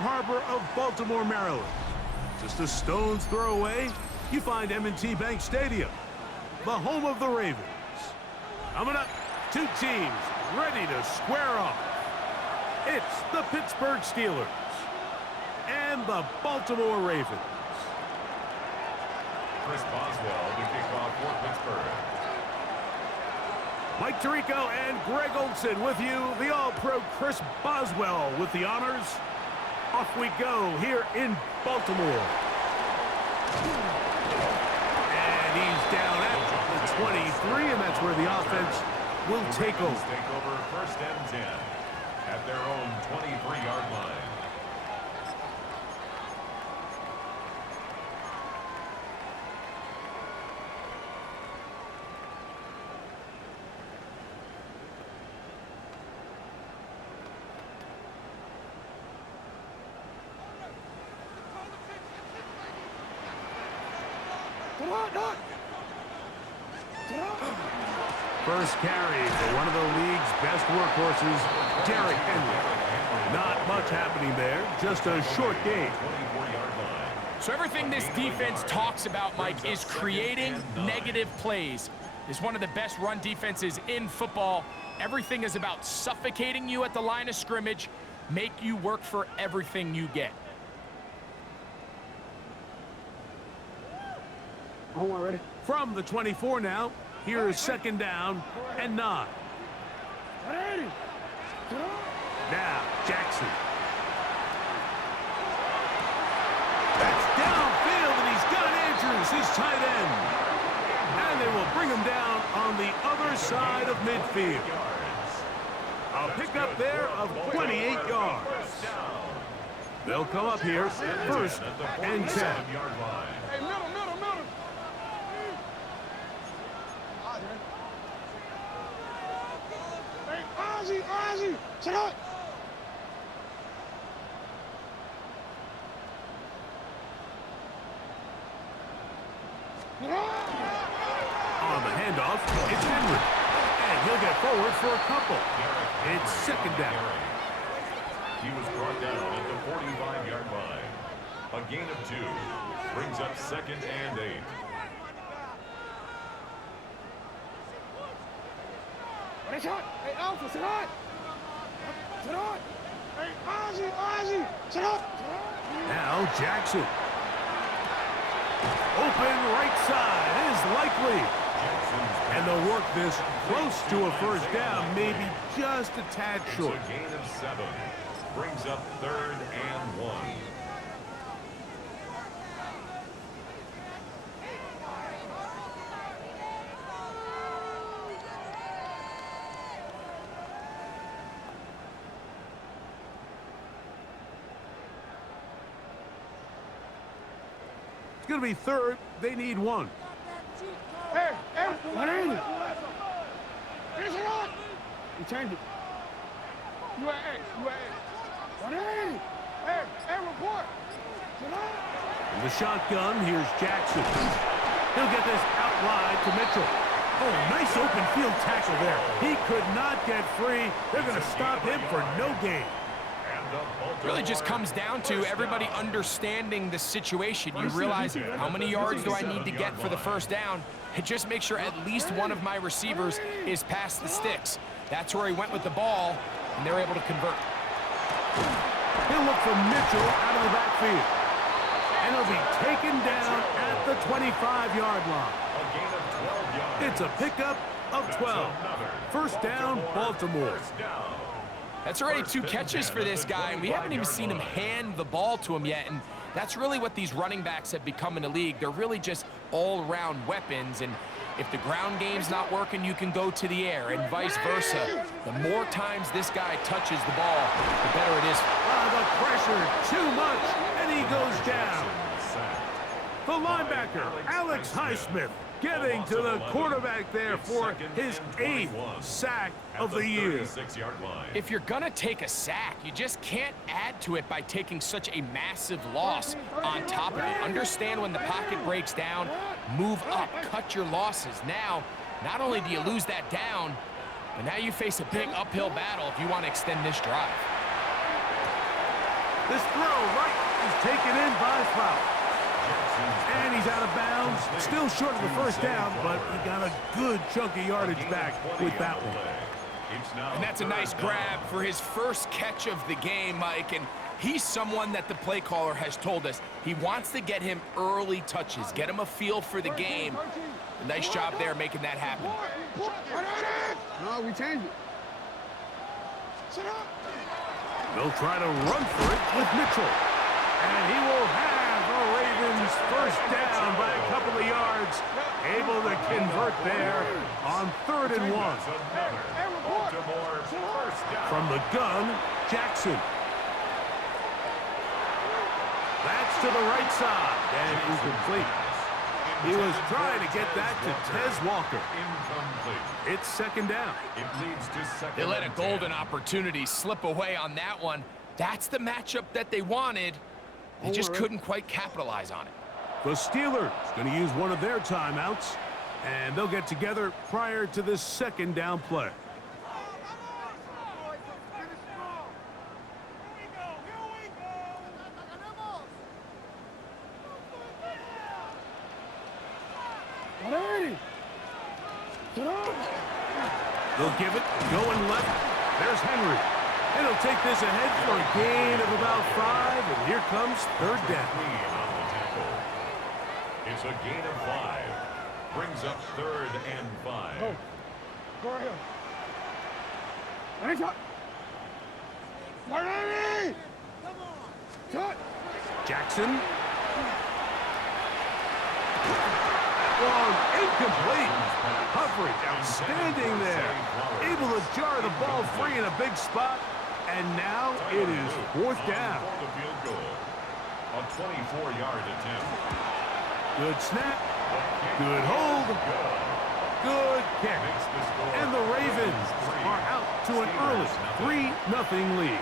harbor of Baltimore, Maryland. Just a stone's throw away, you find M&T Bank Stadium, the home of the Ravens. Coming up, two teams ready to square off. It's the Pittsburgh Steelers and the Baltimore Ravens. Chris Boswell to kick off for Pittsburgh. Mike Tirico and Greg Olson with you. The All-Pro Chris Boswell with the honors. Off we go here in Baltimore. And he's down at the 23, and that's where the offense will take over. Take over 1st and 10 at their own 23-yard line. First carry for one of the league's best workhorses, Derrick Henry. Not much happening there, just a short gain. So everything this defense talks about, Mike, is creating negative plays. It's one of the best run defenses in football. Everything is about suffocating you at the line of scrimmage, make you work for everything you get. From the 24 now, here is 2nd down and 9. Now, Jackson. That's downfield, and he's got Andrews, his tight end. And they will bring him down on the other side of midfield. A pickup there of 28 yards. They'll come up here 1st and 10. On the handoff, it's Henry. And he'll get forward for a couple. It's 2nd down. He was brought down at the 45-yard line. A gain of 2 brings up 2nd and 8. Now Jackson. Open right side is likely. And they'll work this close to a 1st down, maybe just a tad short. A gain of 7 brings up 3rd and 1. It's going to be 3rd. They need 1. Hey, what are you? He turned it. UAA. What are you? Hey, report. In the shotgun, here's Jackson. He'll get this out wide to Mitchell. Oh, nice open field tackle there. He could not get free. They're going to stop him for no gain. Really just comes down to everybody understanding the situation. You realize how many yards do I need to get for the 1st down, and just make sure at least one of my receivers is past the sticks. That's where he went with the ball, and they're able to convert. He'll look for Mitchell out of the backfield. And he'll be taken down at the 25-yard line. It's a pickup of 12. 1st down, Baltimore. That's already 2 catches for this guy, and we haven't even seen him hand the ball to him yet, and that's really what these running backs have become in the league. They're really just all-around weapons, and if the ground game's not working, you can go to the air, and vice versa. The more times this guy touches the ball, the better it is. The pressure, too much, and he goes down. The linebacker, Alex Highsmith, getting to the quarterback there for his 8th sack of the year. If you're going to take a sack, you just can't add to it by taking such a massive loss on top of it. Understand when the pocket breaks down, move up, cut your losses. Now, not only do you lose that down, but now you face a big uphill battle if you want to extend this drive. This throw right is taken in by Fowler. And he's out of bounds. Still short of the first down, but he got a good chunk of yardage back with that one. And that's a nice grab for his first catch of the game, Mike. And he's someone that the play caller has told us he wants to get him early touches, get him a feel for the game. A nice job there making that happen. No, we changed it. They'll try to run for it with Mitchell. And he will have the Ravens first down by a couple of yards. Able to convert there on 3rd and 1. From the gun, Jackson. That's to the right side and incomplete. He was trying to get that to Tez Walker. It's 2nd down. They let a golden opportunity slip away on that one. That's the matchup that they wanted. They just couldn't quite capitalize on it. The Steelers going to use one of their timeouts, and they'll get together prior to this 2nd down play. They'll give it, going left. There's Henry. And he'll take this ahead for a gain of about 5, and here comes 3rd down. It's a gain of 5. Brings up 3rd and 5. Go ahead. Ready, Ready! Cut! Jackson. Long, incomplete. Coverage outstanding there. Able to jar the ball free in a big spot. And now it is 4th down. A 24-yard attempt. Good snap. Good hold. Good kick. And the Ravens are out to an early 3-0 lead.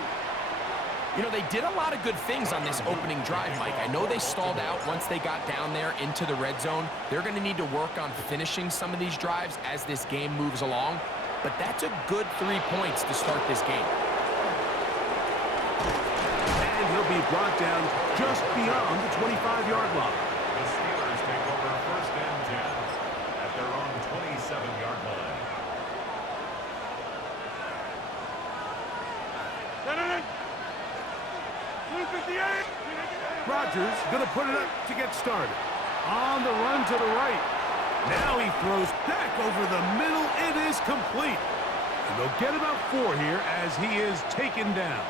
You know, they did a lot of good things on this opening drive, Mike. I know they stalled out once they got down there into the red zone. They're going to need to work on finishing some of these drives as this game moves along. But that's a good 3 points to start this game. And he'll be brought down just beyond the 25-yard line. The Steelers take over 1st and 10 at their own 27-yard line. Rodgers going to put it up to get started. On the run to the right. Now he throws back over the middle. It is complete. And they'll get about 4 here as he is taken down.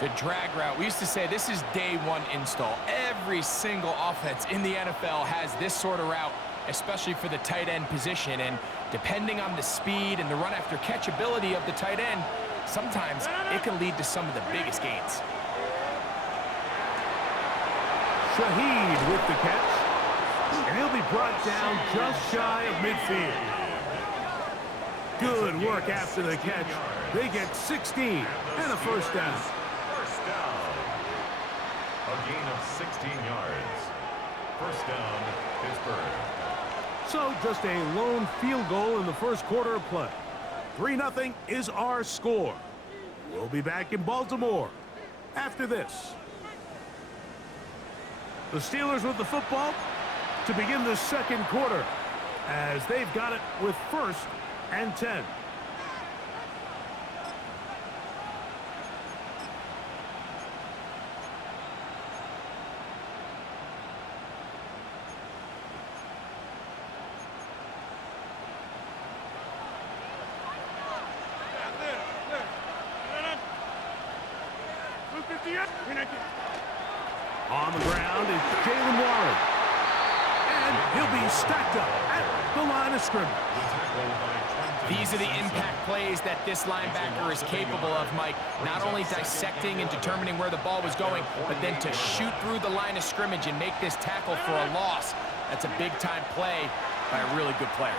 The drag route. We used to say this is day 1 install. Every single offense in the NFL has this sort of route, especially for the tight end position. And depending on the speed and the run after catch ability of the tight end, sometimes it can lead to some of the biggest gains. Shaheed with the catch. And he'll be brought down just shy of midfield. Good work after the catch. They get 16 and a 1st down. First down. A gain of 16 yards. 1st down, Pittsburgh. So just a lone field goal in the 1st quarter of play. 3-0 is our score. We'll be back in Baltimore after this. The Steelers with the football to begin the 2nd quarter as they've got it with 1st and 10. On the ground is Jalen Warren. And he'll be stacked up at the line of scrimmage. These are the impact plays that this linebacker is capable of, Mike. Not only dissecting and determining where the ball was going, but then to shoot through the line of scrimmage and make this tackle for a loss. That's a big-time play by a really good player.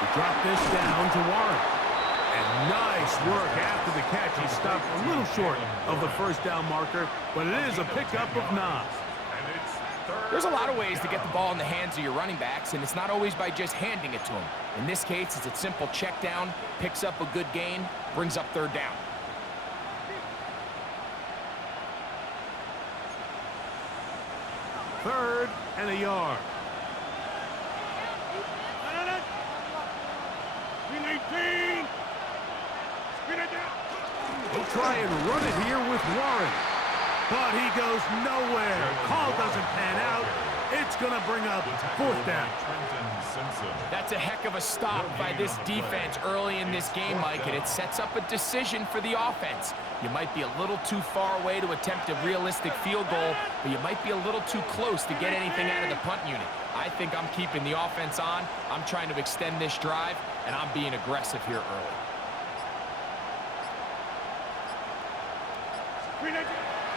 We drop this down to Warren. And nice work after the catch. He stopped a little short of the 1st down marker, but it is a pickup of 9. There's a lot of ways to get the ball in the hands of your running backs, and it's not always by just handing it to them. In this case, it's a simple check down, picks up a good gain, brings up 3rd down. 3rd and a yard. They'll try and run it here with Warren. But he goes nowhere. Call doesn't pan out. It's going to bring up 4th down. That's a heck of a stop by this defense early in this game, Mike, and it sets up a decision for the offense. You might be a little too far away to attempt a realistic field goal, but you might be a little too close to get anything out of the punt unit. I think I'm keeping the offense on. I'm trying to extend this drive, and I'm being aggressive here early.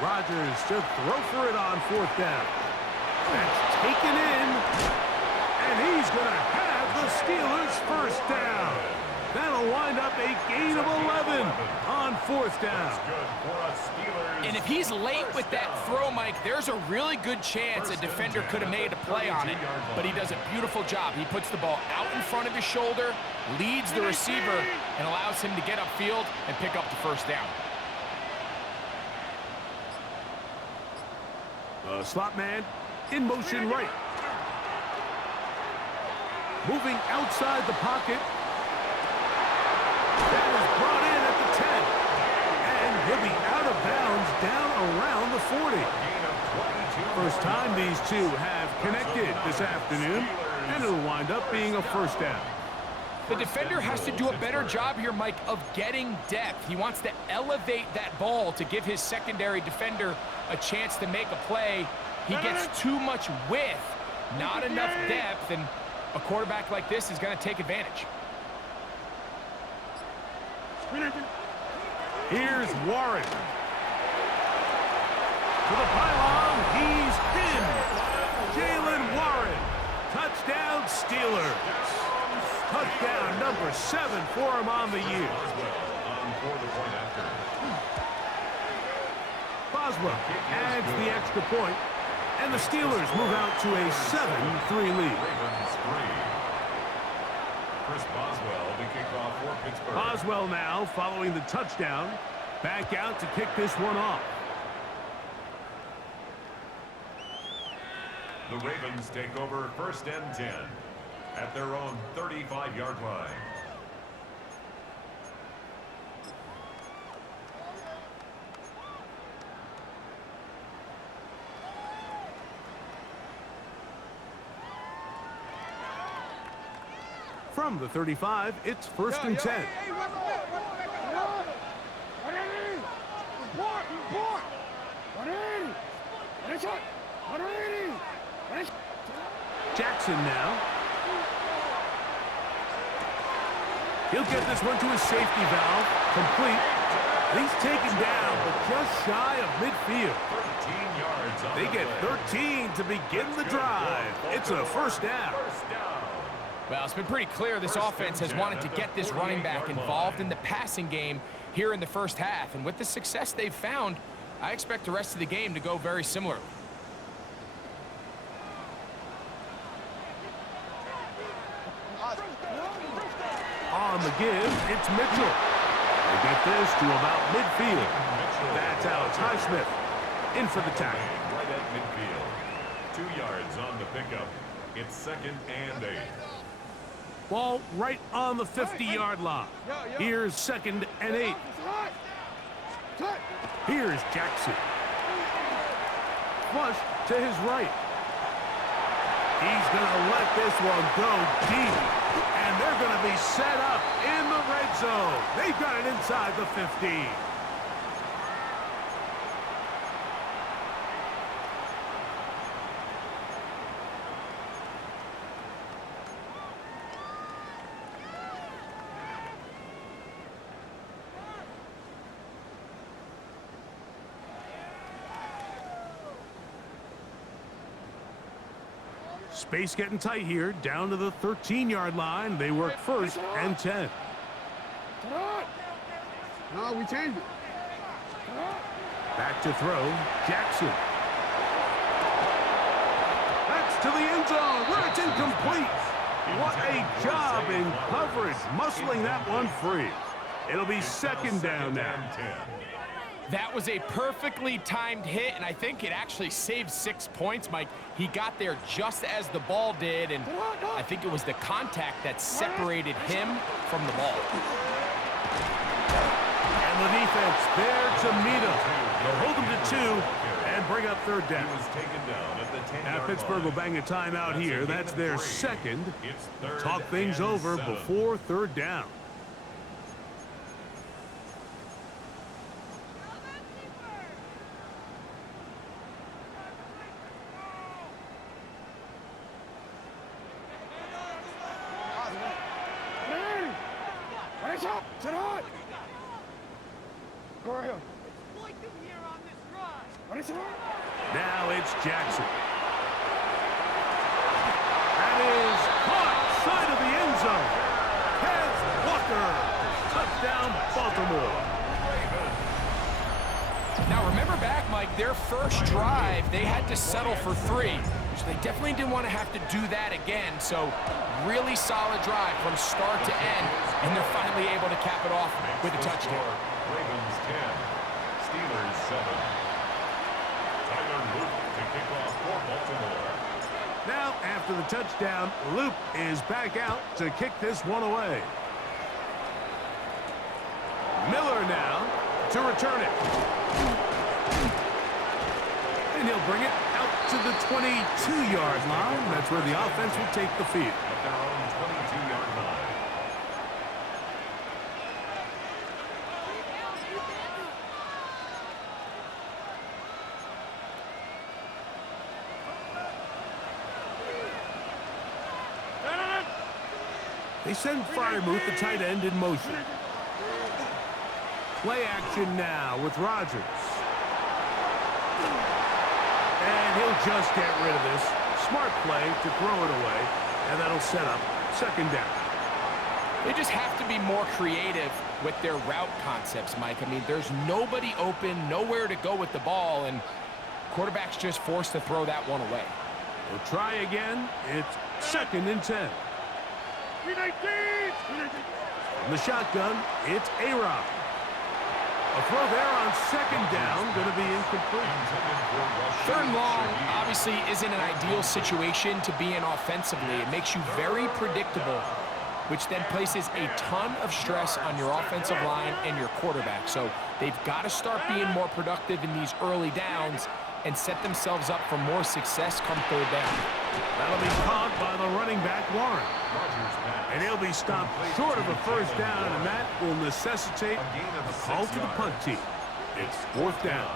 Rodgers should throw for it on 4th down. That's taken in, and he's going to have the Steelers' 1st down. That'll wind up a gain of 11 on 4th down. And if he's late with that throw, Mike, there's a really good chance a defender could have made a play on it, but he does a beautiful job. He puts the ball out in front of his shoulder, leads the receiver, and allows him to get upfield and pick up the 1st down. The slot man in motion right. Moving outside the pocket. That is brought in at the 10. And he'll be out of bounds down around the 40. First time these two have connected this afternoon, and it'll wind up being a 1st down. The defender has to do a better job here, Mike, of getting depth. He wants to elevate that ball to give his secondary defender a chance to make a play. He gets too much width, not enough depth, and a quarterback like this is going to take advantage. Here's Warren. To the pylon, he's in. Jalen Warren. Touchdown, Steelers. Touchdown number 7 for him on the year. Boswell adds the extra point, and the Steelers move out to a 7-3 lead. Chris Boswell, the kickoff for Pittsburgh. Boswell now, following the touchdown, back out to kick this one off. The Ravens take over 1st and 10 at their own 35-yard line. From the 35, it's 1st and 10. Jackson now. He'll get this one to his safety valve. Complete. He's taken down, but just shy of midfield. 13 yards. They get 13 to begin the drive. It's a 1st down. Well, it's been pretty clear this offense has wanted to get this running back involved in the passing game here in the 1st half. And with the success they've found, I expect the rest of the game to go very similarly. On the give, it's Mitchell. They get this to about midfield. That's Alex Highsmith in for the tackle. Right at midfield. 2 yards on the pickup. It's 2nd and 8. Ball right on the 50-yard line. Here's 2nd and 8. Here's Jackson. Flush to his right. He's going to let this one go deep. And they're going to be set up in the red zone. They've got it inside the 15. Space getting tight here, down to the 13-yard line. They work 1st and 10. No, we changed it. Back to throw, Jackson. That's to the end zone, where it's incomplete. What a job in coverage, muscling that one free. It'll be 2nd down now. That was a perfectly timed hit, and I think it actually saved 6 points, Mike. He got there just as the ball did, and I think it was the contact that separated him from the ball. And the defense there to meet him. They'll hold him to 2 and bring up third down. He was taken down at the 10-yard Now Pittsburgh line. will bang a timeout here. That's their 3. second. It's third Talk things and over 7. before third down. Sit hot. Go ahead. Now it's Jackson. That is caught side of the end zone. Has Walker. Touchdown, Baltimore. Now remember back, Mike, their first drive, they had to settle for 3. So they definitely didn't want to have to do that again. So really solid drive from start to end, and they're finally able to cap it off with a touchdown. Ravens 10, Steelers 7. Tyler Luke to kick off for Baltimore. Now, after the touchdown, Luke is back out to kick this one away. Miller now to return it. And he'll bring it out to the 22-yard line. That's where the offense will take the field. At their own 22-yard line. They send Fryermuth, the tight end, in motion. Play action now with Rodgers. And he'll just get rid of this. Smart play to throw it away, and that'll set up second down. They just have to be more creative with their route concepts, Mike. I mean, there's nobody open, nowhere to go with the ball, and quarterback's just forced to throw that one away. We'll try again. It's second and 10. From the shotgun, it's A-Rod. A throw there on second down, going to be incomplete. Third and long obviously isn't an ideal situation to be in offensively. It makes you very predictable, which then places a ton of stress on your offensive line and your quarterback. So they've got to start being more productive in these early downs and set themselves up for more success come third down. That'll be caught by the running back, Warren. And he'll be stopped short of a first down, and that will necessitate a call to the punt team. It's fourth down.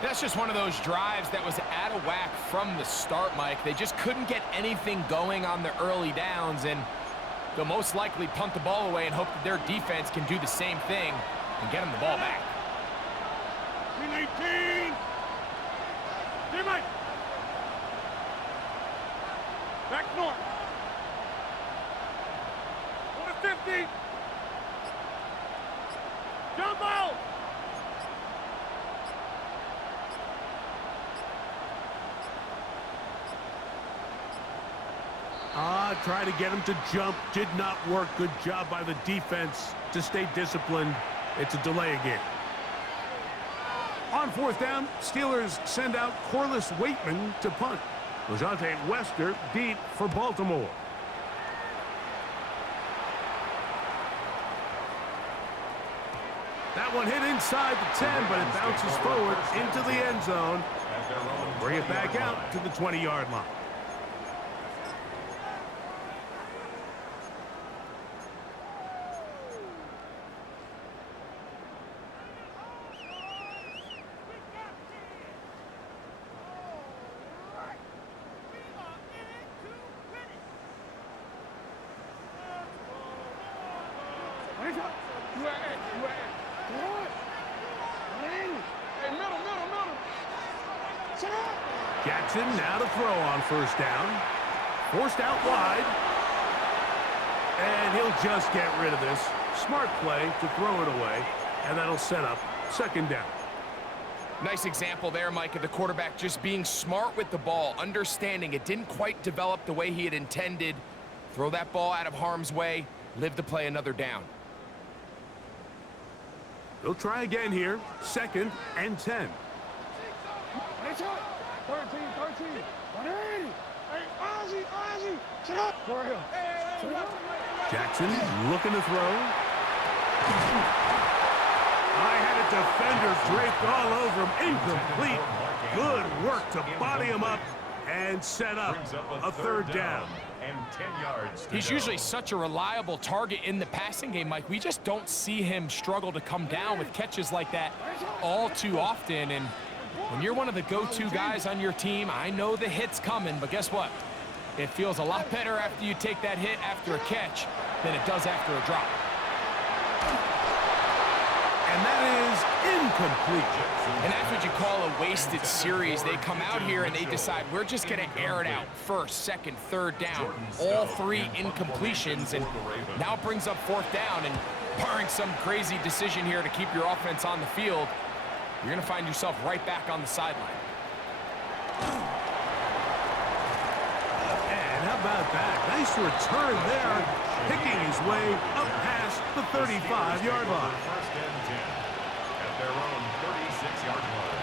That's just one of those drives that was out of whack from the start, Mike. They just couldn't get anything going on the early downs, and they'll most likely punt the ball away and hope that their defense can do the same thing and get them the ball back. 18. Teammate. Back north. 150. Jump out. Try to get him to jump. Did not work. Good job by the defense to stay disciplined. It's a delay again. On fourth down, Steelers send out Corliss Waitman to punt. Lejante Wester deep for Baltimore. That one hit inside the 10, but it bounces forward into the end zone. Bring it back out to the 20-yard line. Jackson now to throw on first down. Forced out wide. And he'll just get rid of this. Smart play to throw it away. And that'll set up second down. Nice example there, Mike, of the quarterback just being smart with the ball, understanding it didn't quite develop the way he had intended. Throw that ball out of harm's way, live to play another down. He'll try again here. 2nd and 10. 13, 180. Hey, Ozzy, sit up. For real. Sit up. Jackson looking to throw. I had a defender draped all over him. Incomplete. Good work to body him up and set up a 3rd down. And 10 yards. He's usually such a reliable target in the passing game, Mike. We just don't see him struggle to come down with catches like that all too often. And when you're one of the go-to guys on your team, I know the hit's coming, but guess what? It feels a lot better after you take that hit after a catch than it does after a drop. And that is incomplete. And that's what you call a wasted series. They come out here and they decide we're just going to air it out. 1st, 2nd, 3rd down. All 3 incompletions, and now it brings up 4th down. And barring some crazy decision here to keep your offense on the field, you're going to find yourself right back on the sideline. And how about that? Nice return there, picking his way up past the 35-yard line. 1st and 10 at their own 36-yard line.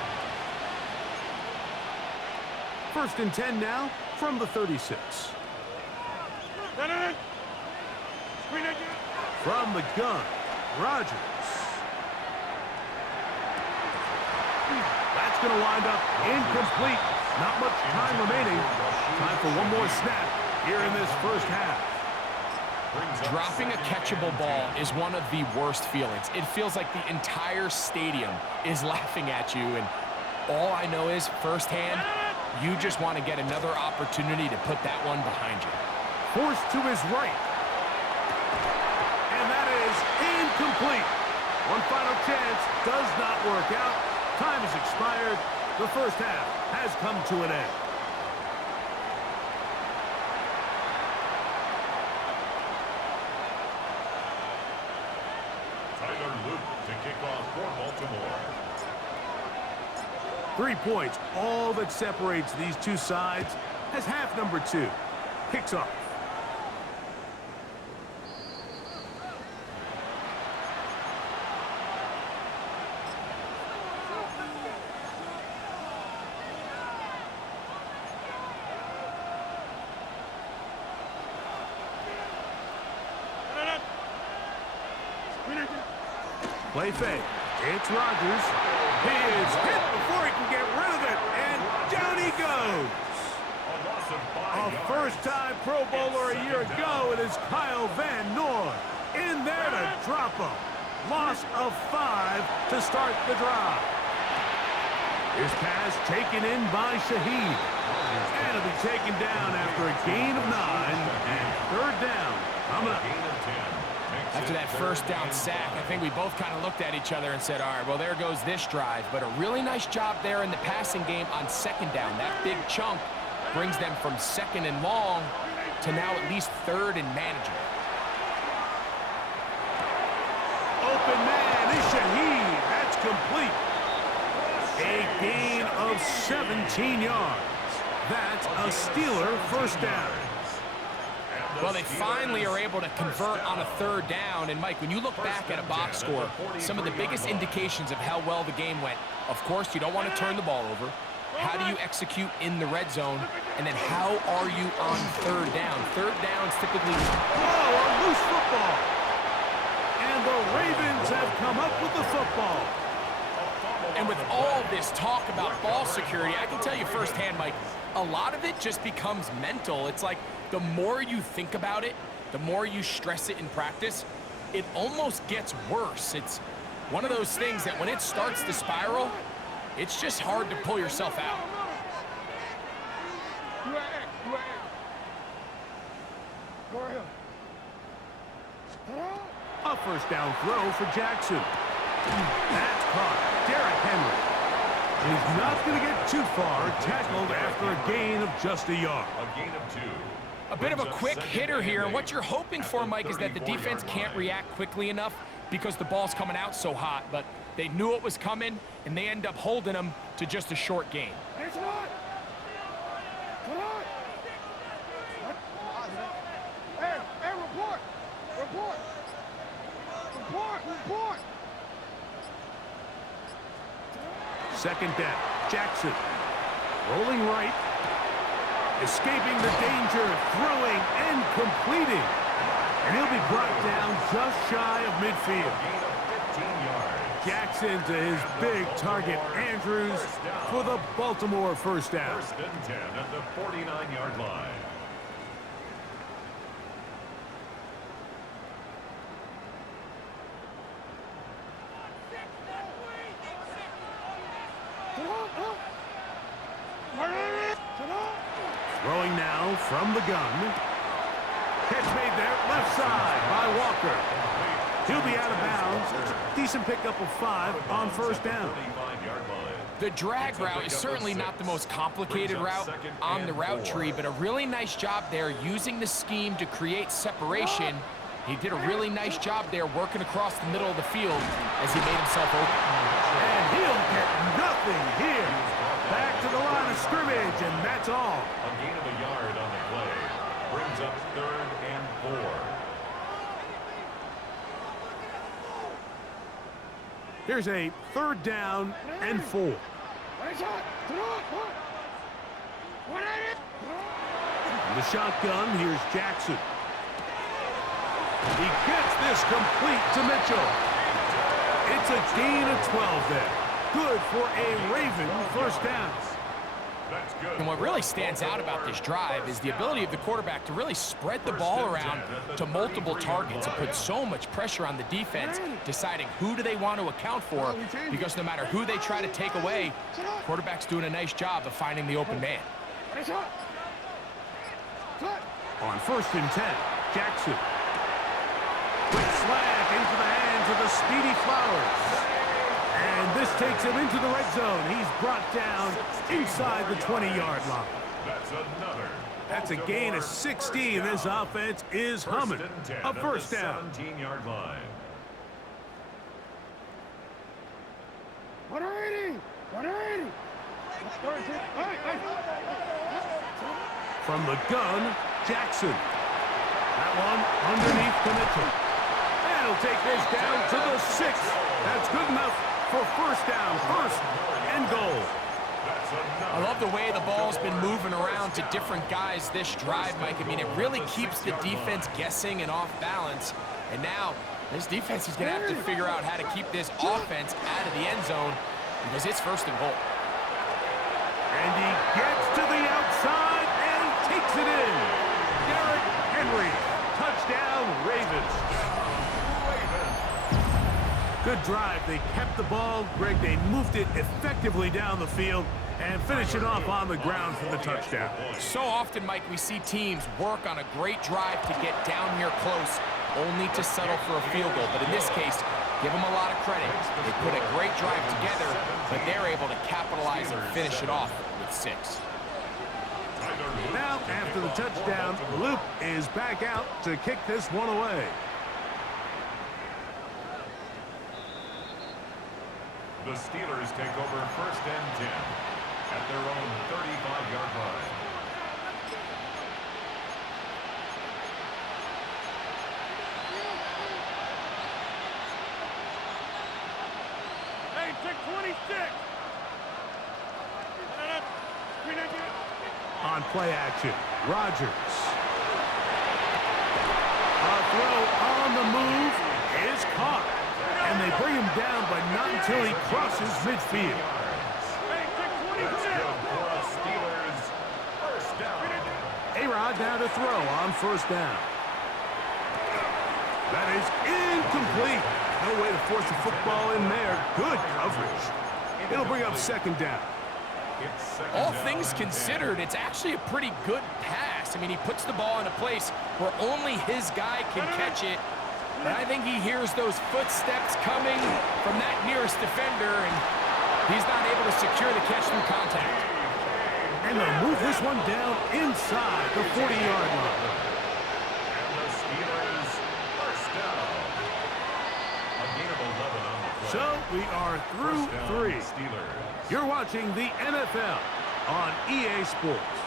1st and 10 now from the 36. From the gun, Rodgers. That's going to wind up incomplete. Not much time remaining. Time for one more snap here in this 1st half. Dropping a catchable ball is one of the worst feelings. It feels like the entire stadium is laughing at you, and all I know is firsthand, you just want to get another opportunity to put that one behind you. Forced to his right. And that is incomplete. One final chance does not work out. Time has expired. The 1st half has come to an end. To kick off for Baltimore. 3 points, all that separates these two sides, as half number 2 kicks off. Play fake. It's Rodgers. He is hit before he can get rid of it, and down he goes. A first-time Pro Bowler a year ago, it is Kyle Van Noy in there to drop him. Loss of 5 to start the drive. His pass taken in by Shaheed. And it'll be taken down after a gain of 9 and 3rd down. Coming up. After that 1st down sack, I think we both kind of looked at each other and said, all right, well, there goes this drive. But a really nice job there in the passing game on 2nd down. That big chunk brings them from 2nd and long to now at least 3rd and manageable. Open man is Shaheed. That's complete. A gain of 17 yards. That's a Steeler 1st down. Well, they finally are able to convert on a 3rd down. And, Mike, when you look back at a box score, some of the biggest indications of how well the game went, of course, you don't want to turn the ball over. How do you execute in the red zone? And then how are you on 3rd down? 3rd down's typically... Oh, a loose football. And the Ravens have come up with the football. And with all this talk about ball security, I can tell you firsthand, Mike, a lot of it just becomes mental. It's like the more you think about it, the more you stress it in practice, it almost gets worse. It's one of those things that when it starts to spiral, it's just hard to pull yourself out. A 1st down throw for Jackson. That's caught. Derrick Henry. He's not going to get too far. Tackled after a gain of just a yard. A gain of 2. A bit of a quick hitter here, and what you're hoping for, Mike, is that the defense can't react quickly enough because the ball's coming out so hot, but they knew it was coming, and they end up holding them to just a short gain. second down. Jackson rolling right, escaping the danger, throwing and completing. And he'll be brought down just shy of midfield. Jackson to his big target, Andrews, for the Baltimore first down. First and 10 at the 49-yard line. Throwing now from the gun. Catch made there, left side by Walker. He'll be out of bounds. Decent pickup of 5 on first down. The drag route is certainly not the most complicated route on the route tree, but a really nice job there using the scheme to create separation. He did a really nice job there working across the middle of the field as he made himself open. And he'll get nothing here. Back to the line of scrimmage, and that's all. A gain of a yard on the play. Brings up 3rd and 4. Here's a 3rd down and 4. In the shotgun, here's Jackson. He gets this complete to Mitchell. It's a gain of 12 there. Good for a Raven first down. And what really stands out about this drive is the ability of the quarterback to really spread the ball around to multiple targets and put so much pressure on the defense, deciding who do they want to account for, because no matter who they try to take away, quarterback's doing a nice job of finding the open man. On 1st and 10, Jackson. Quick slant into the hands of the speedy Flowers. And this takes him into the red zone. He's brought down inside the 20-yard line. That's a gain of 16. This offense is humming. A first down. 17-yard line. From the gun, Jackson. That one underneath to Mitchell. And he'll take this down to the 6. That's good enough for first down, 1st and goal. I love the way the ball's been moving around to different guys this drive, Mike. I mean, it really keeps the defense guessing and off balance. And now, this defense is going to have to figure out how to keep this offense out of the end zone because it's 1st and goal. And he gets to the outside and takes it in. Derrick Henry, touchdown Ravens. Good drive. They kept the ball. Greg, they moved it effectively down the field and finish it off on the ground for the touchdown. So often, Mike, we see teams work on a great drive to get down here close, only to settle for a field goal. But in this case, give them a lot of credit. They put a great drive together, but they're able to capitalize and finish it off with 6. Now, after the touchdown, Luke is back out to kick this one away. The Steelers take over 1st and 10 at their own 35-yard line. Hey, take 26. On play action, Rodgers. A throw on the move is caught. And they bring him down, but not until he crosses midfield. A-Rod now to throw on first down. That is incomplete. No way to force the football in there. Good coverage. It'll bring up 2nd down. All things considered, it's actually a pretty good pass. I mean, he puts the ball in a place where only his guy can catch it. But I think he hears those footsteps coming from that nearest defender, and he's not able to secure the catch through contact. And they'll move this one down inside the 40-yard line. And the Steelers first down. A gain of 11 on the play. So we are through 3. Steelers. You're watching the NFL on EA Sports.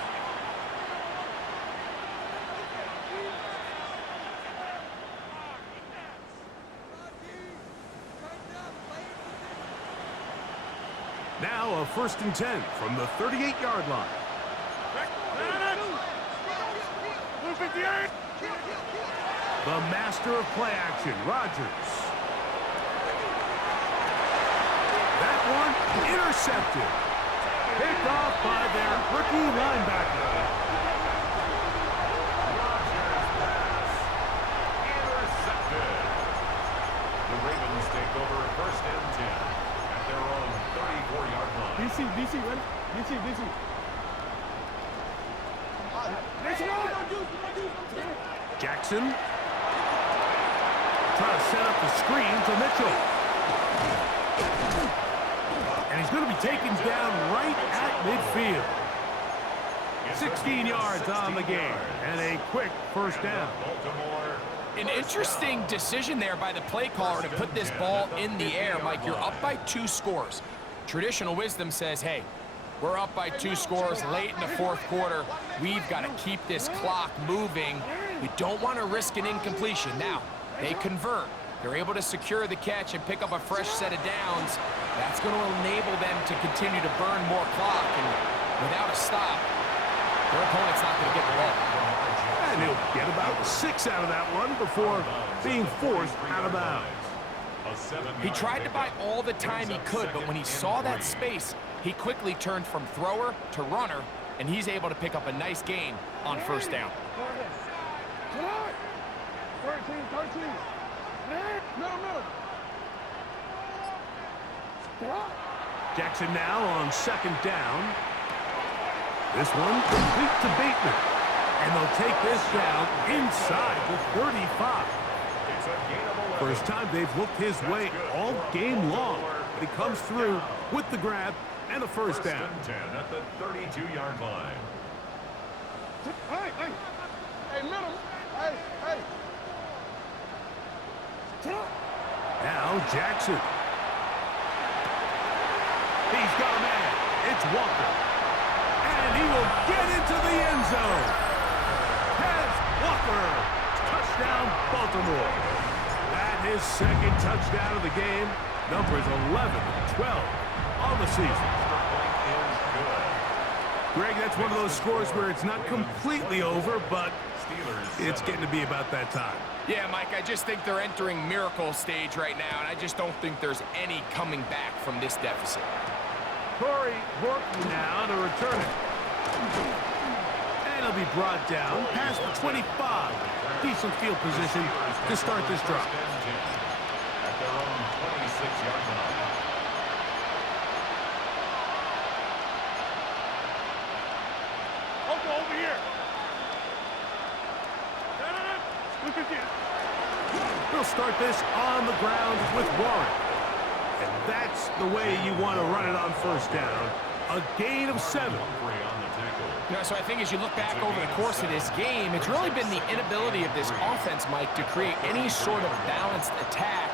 Now Now a 1st and 10 from the 38-yard line. The master of play action, Rodgers. That one intercepted. Picked off by their rookie linebacker. Rodgers pass. Intercepted. The Ravens take over 1st and 10 at their own 34-yard line. DC, ready? DC. Jackson. Trying to set up the screen for Mitchell. And he's going to be taken down right at midfield. 16 yards on the game. And a quick 1st down. An interesting decision there by the play caller to put this ball in the air. Mike, you're up by 2 scores. Traditional wisdom says, hey, we're up by 2 scores late in the 4th quarter. We've got to keep this clock moving. We don't want to risk an incompletion. Now, they convert. They're able to secure the catch and pick up a fresh set of downs. That's going to enable them to continue to burn more clock. And without a stop, their opponent's not going to get the ball. And he'll get about 6 out of that one before being forced out of bounds. He tried to buy all the time he could, but when he saw that space, he quickly turned from thrower to runner, and he's able to pick up a nice gain on 1st down. 13. Middle. Jackson now on 2nd down. This one complete to Bateman. And they'll take this down inside the 35. First time they've looked his way all game long. But he comes through with the grab and the 1st down. 10 at the 32-yard line. Hey, middle. Hey. Now Jackson. He's got a man. It's Walker. And he will get into the end zone. Has Walker. Touchdown, Baltimore. That his 2nd touchdown of the game. Numbers 11 and 12 on the season. Greg, that's one of those scores where it's not completely over, but it's getting to be about that time. Yeah, Mike, I just think they're entering miracle stage right now, and I just don't think there's any coming back from this deficit. Corey Horton now to return it. And he'll be brought down past the 25. Decent field position to start this drive. At their own 26-yard line. Over here. Look at this. They'll start this on the ground with Warren. And that's the way you want to run it on 1st down. A gain of 7. So I think as you look back over the course of this game, it's really been the inability of this offense, Mike, to create any sort of balanced attack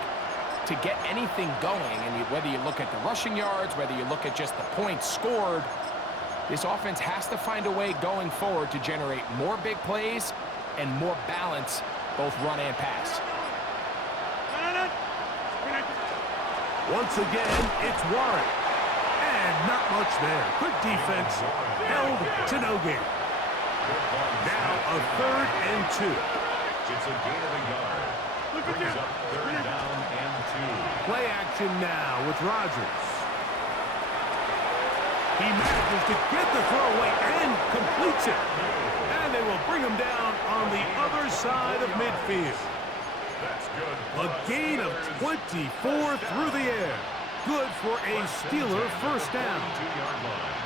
to get anything going. And whether you look at the rushing yards, whether you look at just the points scored, this offense has to find a way going forward to generate more big plays and more balance, both run and pass. Once again, it's Warren. And not much there. Good defense. Held to no gain. Now a 3rd and 2. It's a gain of a yard. Brings up 3rd down and 2. Play action now with Rodgers. He manages to get the throw away and completes it. And they will bring him down on the other side of midfield. That's good. A gain of 24 through the air. Good for a Steeler 1st down. 2-yard line.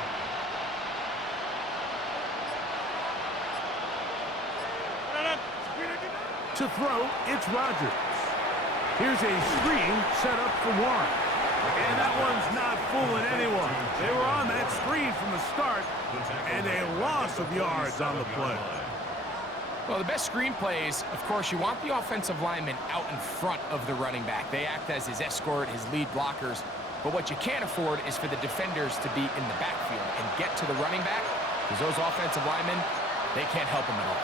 To throw, it's Rodgers. Here's a screen set up for Warren. And that one's not fooling anyone. They were on that screen from the start, and a loss of yards on the play. Well, the best screen plays, of course, you want the offensive lineman out in front of the running back. They act as his escort, his lead blockers. But what you can't afford is for the defenders to be in the backfield and get to the running back, because those offensive linemen, they can't help him at all.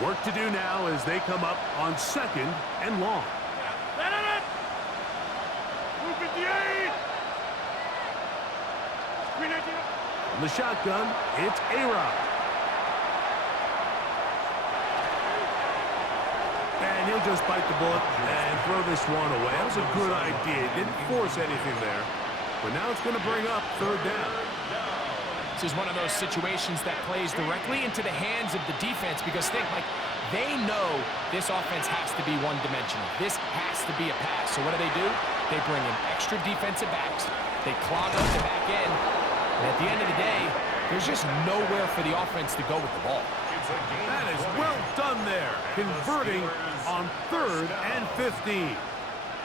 Work to do now as they come up on 2nd and long. Move 58. From the shotgun, it's A-Rod. And he'll just bite the bullet and throw this one away. That was a good idea. Didn't force anything there. But now it's going to bring up 3rd down. This is one of those situations that plays directly into the hands of the defense because like they know this offense has to be one-dimensional. This has to be a pass. So what do? They bring in extra defensive backs. They clog up the back end. And at the end of the day, there's just nowhere for the offense to go with the ball. That is well done there, converting on 3rd and 15.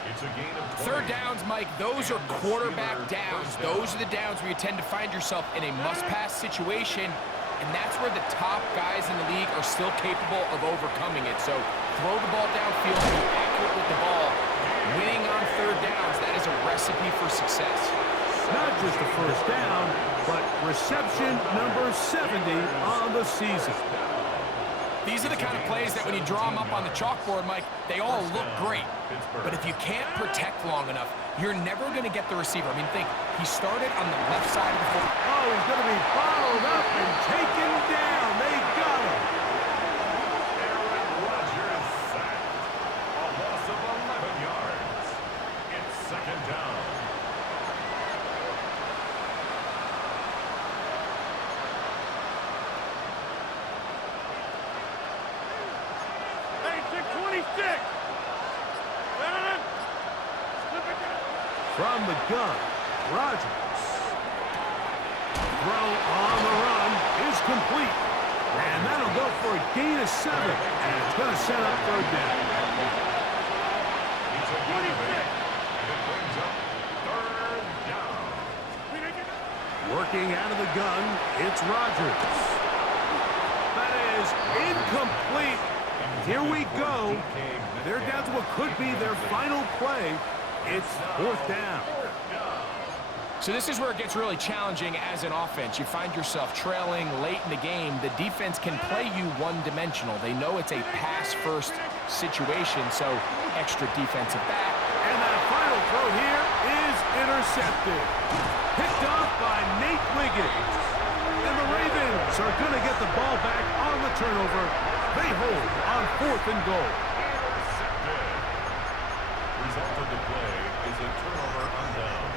It's a gain of 3rd downs, Mike, those are quarterback downs. Those are the downs where you tend to find yourself in a must-pass situation, and that's where the top guys in the league are still capable of overcoming it. So throw the ball downfield, be accurate with the ball. Winning on 3rd downs, that is a recipe for success. Not just a 1st down, but reception number 70 on the season. These are the kind of plays that when you draw them up on the chalkboard, Mike, they all look great. But if you can't protect long enough, you're never going to get the receiver. I mean, think, he started on the left side of the field. Oh, he's going to be bottled up and taken down. They got him. Aaron Rodgers sacked. A loss of 11 yards. It's 2nd down. From the gun, Rodgers. Throw on the run is complete. And that'll go for a gain of 7. And it's going to set up 3rd down. It's a 26. And it brings up 3rd down. Working out of the gun, it's Rodgers. That is incomplete. Here we go. They're down to what could be their final play. It's 4th down. So this is where it gets really challenging as an offense. You find yourself trailing late in the game. The defense can play you one-dimensional. They know it's a pass-first situation, so extra defensive back. And that final throw here is intercepted. Picked off by Nate Wiggins. And the Ravens are going to get the ball back on the turnover. They hold on 4th and goal. Result of the play is a turnover on downs.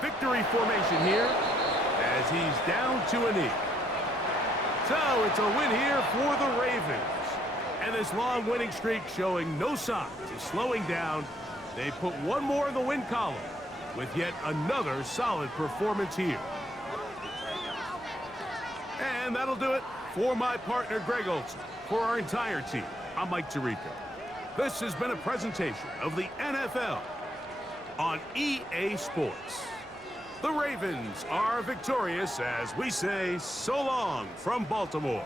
Victory formation here as he's down to a knee. So it's a win here for the Ravens. And this long winning streak showing no signs of slowing down. They put one more in the win column with yet another solid performance here. And that'll do it for my partner, Greg Olson. For our entire team, I'm Mike Tirico. This has been a presentation of the NFL on EA Sports. The Ravens are victorious as we say so long from Baltimore.